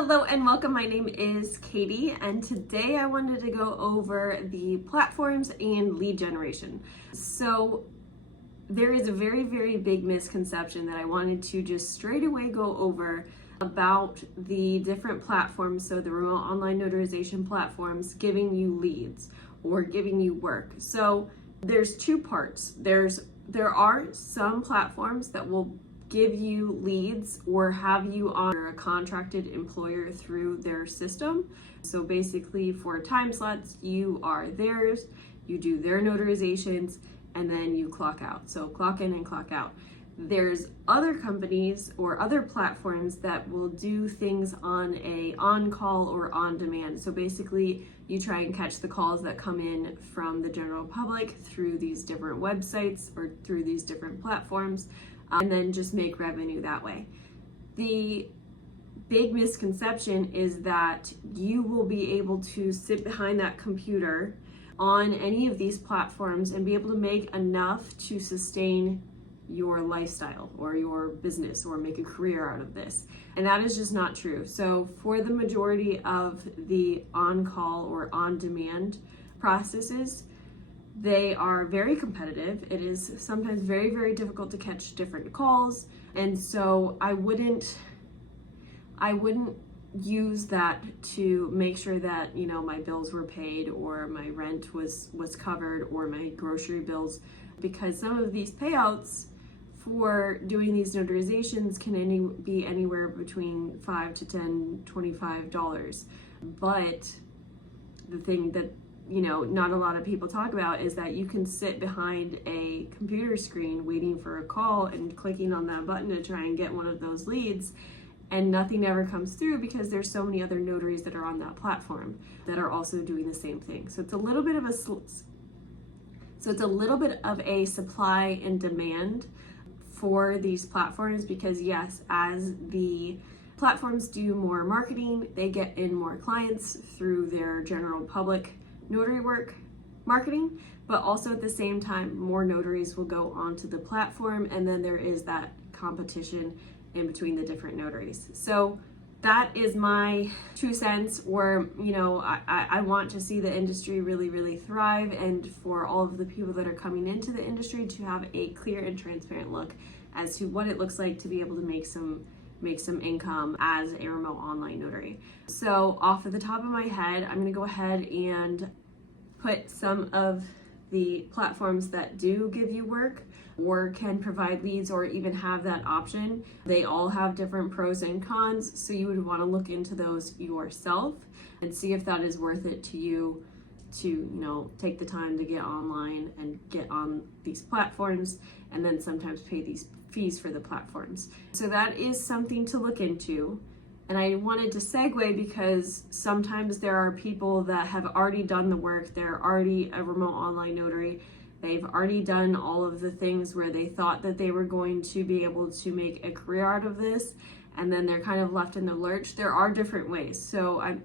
Hello and welcome. My name is Katie, and today I wanted to go over the platforms and lead generation. So there is a very big misconception that I wanted to just straight away go over about the different platforms. So the remote online notarization platforms giving you leads or giving you work. So there's two parts. There are some platforms that will give you leads or have you on a contracted employer through their system. So basically for time slots, you are theirs, you do their notarizations, and then you clock out. So clock in and clock out. There's other companies or other platforms that will do things on a on-call or on-demand. So basically you try and catch the calls that come in from the general public through these different websites or through these different platforms, and then just make revenue that way. The big misconception is that you will be able to sit behind that computer on any of these platforms and be able to make enough to sustain your lifestyle or your business or make a career out of this. And that is just not true. So for the majority of the on-call or on-demand processes, they are very competitive. It is sometimes very difficult to catch different calls. And so I wouldn't use that to make sure that, my bills were paid or my rent was covered or my grocery bills, because some of these payouts for doing these notarizations can be anywhere between $5 to $10, $25. But the thing that not a lot of people talk about is that you can sit behind a computer screen waiting for a call and clicking on that button to try and get one of those leads, and nothing ever comes through because there's so many other notaries that are on that platform that are also doing the same thing. So it's a little bit of a supply and demand for these platforms, because yes, as the platforms do more marketing, they get in more clients through their general public notary work marketing, but also at the same time, more notaries will go onto the platform, and then there is that competition in between the different notaries. So that is my 2 cents, or I want to see the industry really thrive, and for all of the people that are coming into the industry to have a clear and transparent look as to what it looks like to be able to make some income as a remote online notary. So off of the top of my head, I'm gonna go ahead and put some of the platforms that do give you work or can provide leads or even have that option. They all have different pros and cons, so you would want to look into those yourself and see if that is worth it to you to take the time to get online and get on these platforms, and then sometimes pay these fees for the platforms. So that is something to look into. And I wanted to segue because sometimes there are people that have already done the work. They're already a remote online notary. They've already done all of the things where they thought that they were going to be able to make a career out of this, and then they're kind of left in the lurch. There are different ways. So I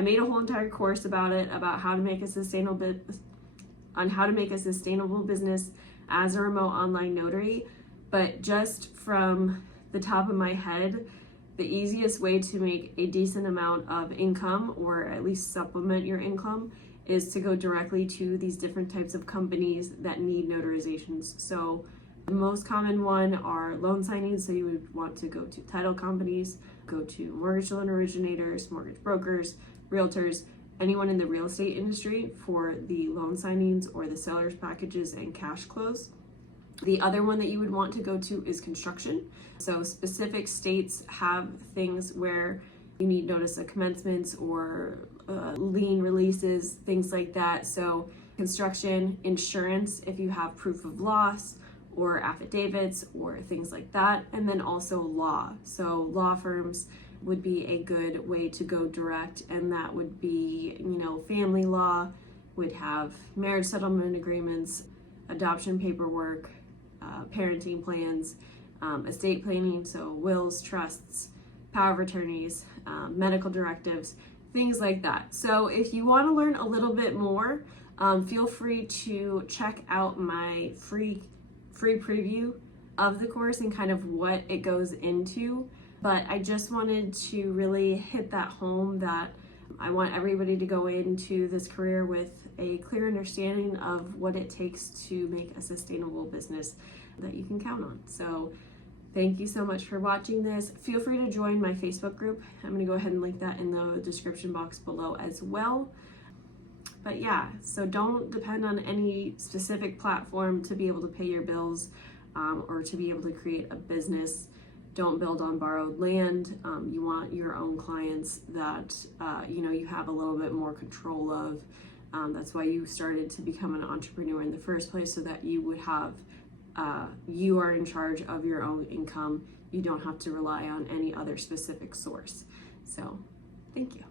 made a whole entire course about it, about how to make a sustainable business as a remote online notary. But just from the top of my head, the easiest way to make a decent amount of income, or at least supplement your income, is to go directly to these different types of companies that need notarizations. So the most common one are loan signings. So you would want to go to title companies, go to mortgage loan originators, mortgage brokers, realtors, anyone in the real estate industry for the loan signings or the seller's packages and cash close. The other one that you would want to go to is construction. So specific states have things where you need notice of commencements or lien releases, things like that. So construction, insurance, if you have proof of loss or affidavits or things like that. And then also law. So law firms would be a good way to go direct, and that would be, family law would have marriage settlement agreements, adoption paperwork, parenting plans, estate planning, so wills, trusts, power of attorneys, medical directives, things like that. So if you want to learn a little bit more, feel free to check out my free preview of the course and kind of what it goes into. But I just wanted to really hit that home that I want everybody to go into this career with a clear understanding of what it takes to make a sustainable business that you can count on. So thank you so much for watching this. Feel free to join my Facebook group. I'm going to go ahead and link that in the description box below as well. But yeah, so don't depend on any specific platform to be able to pay your bills or to be able to create a business. Don't build on borrowed land. You want your own clients that you have a little bit more control of. That's why you started to become an entrepreneur in the first place, so that you would have you are in charge of your own income. You don't have to rely on any other specific source. So thank you.